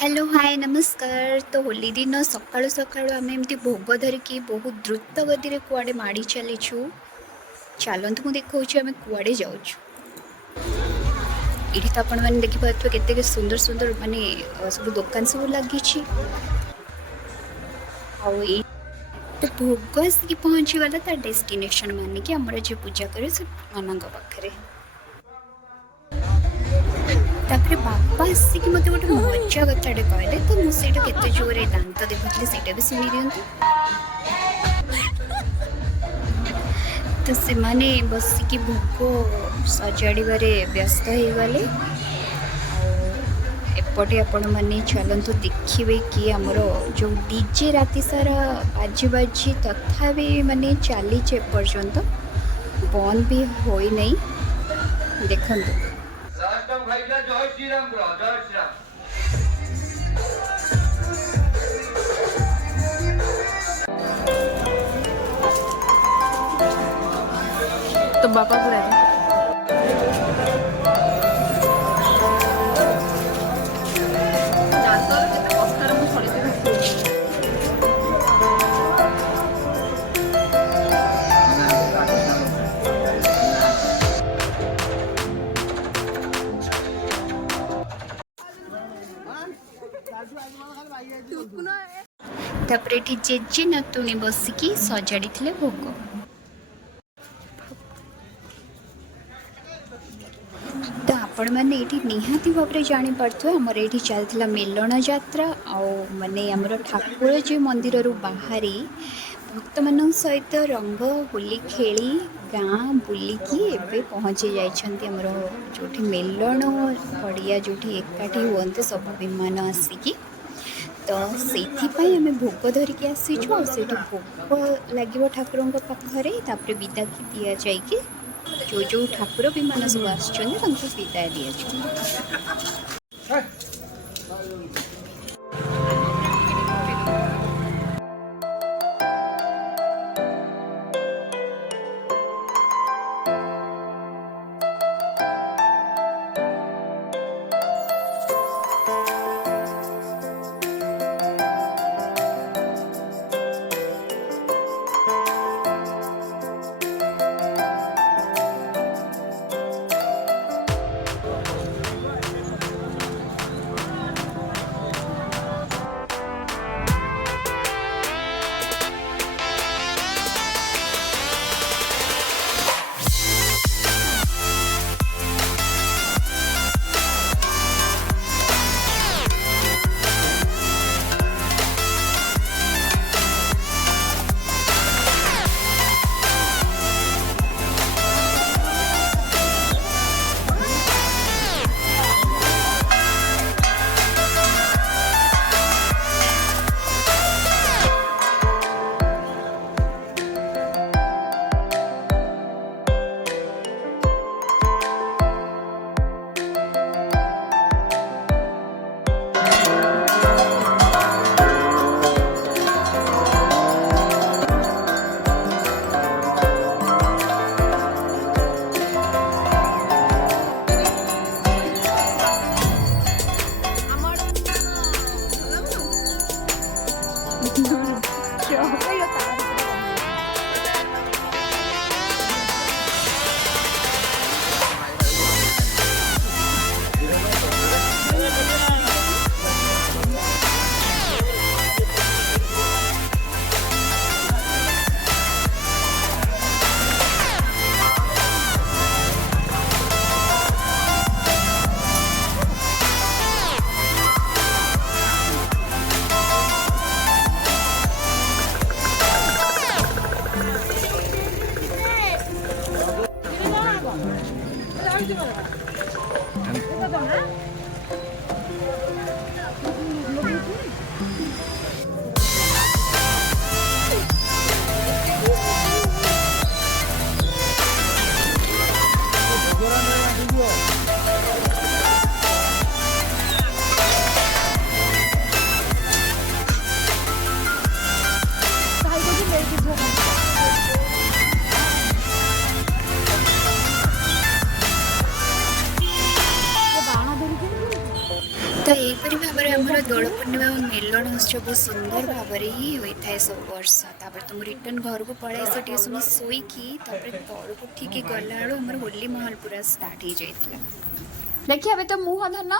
Hello hi नमस्कार। तो होली दिन सकाळु सकाळु आम एमती भोग धरिकी बहुत द्रुत गति कुआडे माड़ी चलीछु। चलतु मु देखा आम कुआडे जाऊँ। ये तो आपण मैंने देखिपे केते सुंदर सुंदर माने सब दुकान सब लगी। तो भोग आसिक पहुँची गला ता डेस्टिनेशन मानिकी आमर जे पूजा करे से मान पाखे। तापर बापा आसिक मत गोटे मजा कथाटे कहले तो मुझे केते जोरे दांत देखुली से भी शुणी दिंतु। तो से माने बसिकी भोग सजाड़े व्यस्त हो गले। एपटे आपण मैंने चलतु देखिए कि आमर जो डीजे राति सारा बाजी बाजी तथापि माने चली एपर्यंत बंद भी हो नहीं। देखंतु तो बापा बुलाए तापर ये जेजे नतुणी बसिकी सजाड़ी थे भोग। तो आपण मैंने ये निहाती भाव में जापे आमर ये चलता मेलन जात्रा आने आमर ठाकुर जो मंदिर बाहरी भक्त मान सहित रंग होली खेली गाँ बुलिकी एवं पहुँची जामर जो मेलन पड़िया जो एकाठी हुए सब विमान आसिकी। तो से आम भोग धरिकी आसीचु से भोग लगे ठाकुर पाखे विदा दि जाए जो जो ठाकुर विमान सब आदाय दि जाए। आमर दोल पूर्णिमा मेलन उत्सव बहुत सुंदर भाव ही होता है सब वर्ष तापर तुम रिटर्न घर को पड़े टे समय शोकी तल को ठीक गला आमर होली महल पूरा स्टार्ट हो जाता देखिए अबे तो मुँह धन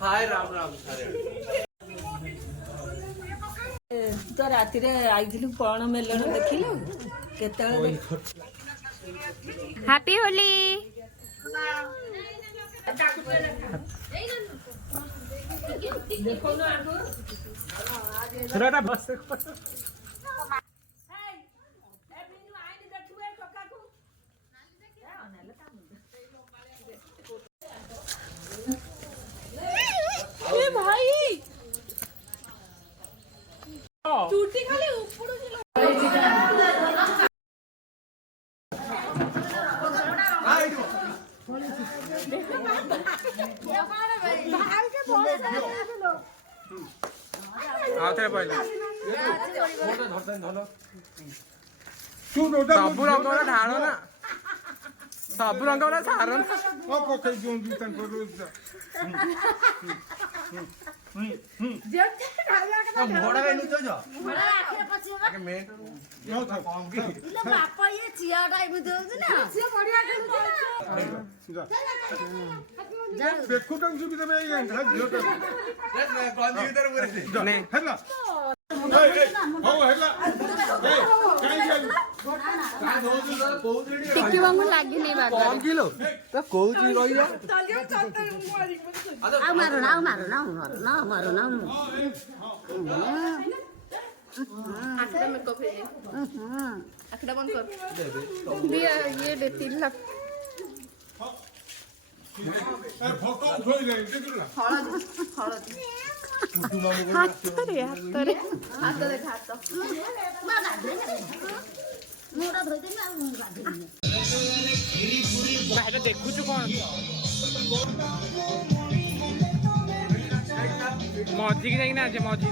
हाय राम राम तो राति आई कौन मेलन देखिलु केतले हैप्पी होली देखो ना आगो थोड़ा बस भाई चूटी खाली ऊपर ସବୁ ରଙ୍ଗର ଢାଳ ନା ସବୁ ରଙ୍ଗର ସାର टिकी वांगू लागी नहीं बाबा कौन किलो तो कोच ही रही है आ मारो ना आखड़ा में कॉफी आखड़ा बंद कर दिया ये दे 3 लाख हाथ रे देखु कौन मजी की जाइना मजी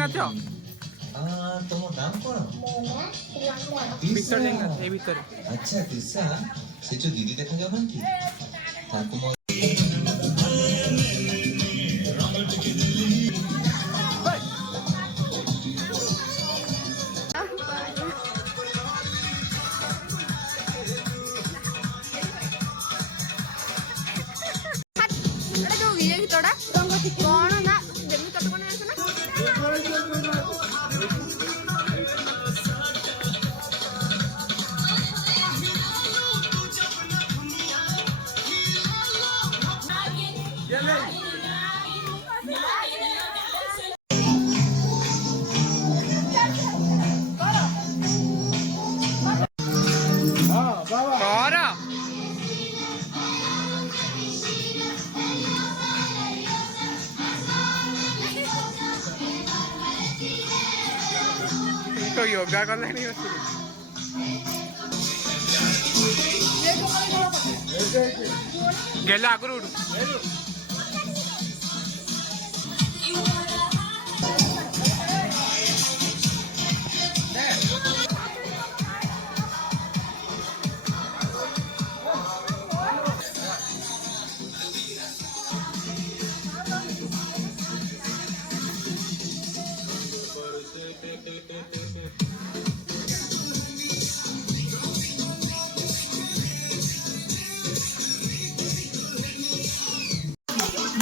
নাচো তোমার নাম কଣ ভিতর যাই না এই ভিতরে আচ্ছা দিশা সে যে দিদি দেখা যাবেন কি তাকে कौन ना जेमी तोटे कोन आछना तो योगा करना नहीं होती ଗେଲ ଆଗରୁ ଉଠୁ।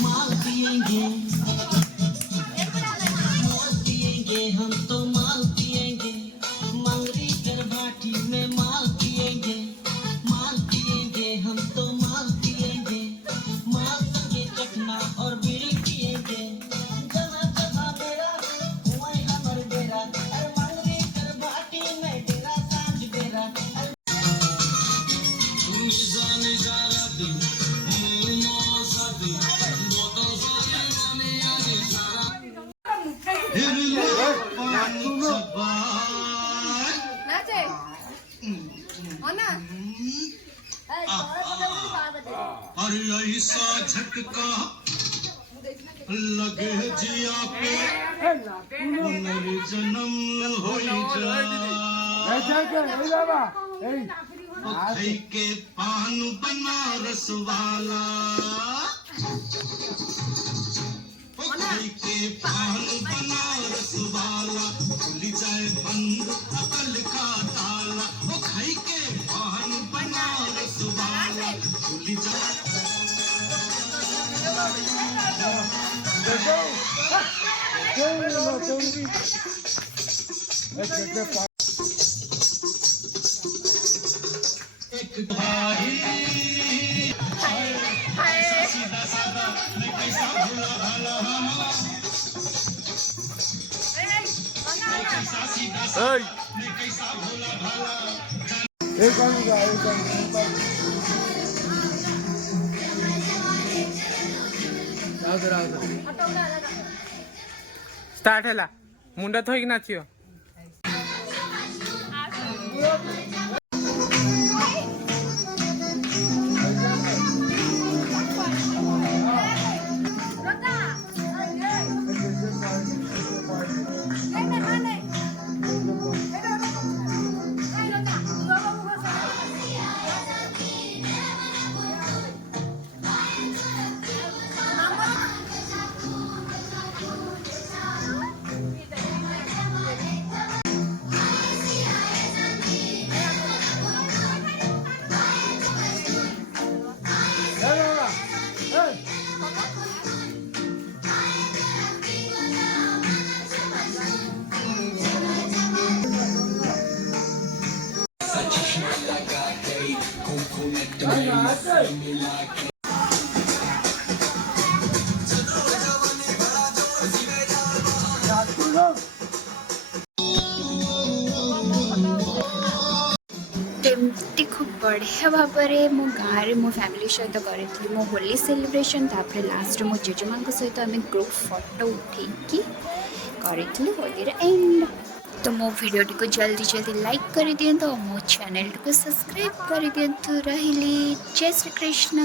माल पिएंगे हम तो माल पिएंगे मंगरी कर भाटी में माल पिएंगे हम तो माल पिएंगे माल संगे चखना और बीड़ी पिएंगे जहाँ जहाँ बेरा वहीं हमर बेरा अरे मंगरी कर भाटी में डेरा सांझ बेरा नाचे हो ना अरे ऐसा झटका लगे जिया पे पुनर्जन्म हो जाए के पान बनारस वाला के पान बनारस वाला खुल जाए बंद अकल का ताला वो खाई के पान बनारस वाला खुल जाए एक भाई सीधा साधा मैं कैसा भोला भाला कैसा सीधा साधा मैं कैसा भोला भाला ଷ୍ଟାର୍ଟ ହେଲା ମୁଣ୍ଡ ଥୋଇକି ନାଚିବ। ଏମିତି ଖୁବ୍ ବଢ଼ିଆ ଭାବରେ ମୋ ଗାଁରେ ମୋ ଫ୍ୟାମିଲି ସହିତ କରିଥିଲି ମୋ ହୋଲି ସେଲିବ୍ରେସନ୍। ତାପରେ ଲାଷ୍ଟରେ ମୋ ଜେଜେମାଙ୍କ ସହିତ ଆମେ ଗ୍ରୁପ୍ ଫଟୋ ଉଠେଇକି କରିଥିଲୁ ହୋଲିର ଏଣ୍ଡ। ତ ମୋ ଭିଡ଼ିଓଟିକୁ ଜଲ୍ଦି ଲାଇକ୍ କରିଦିଅନ୍ତୁ ଆଉ ମୋ ଚ୍ୟାନେଲ୍ଟିକୁ ସବସ୍କ୍ରାଇବ୍ କରିଦିଅନ୍ତୁ। ରହିଲି, ଜୟ ଶ୍ରୀକୃଷ୍ଣ।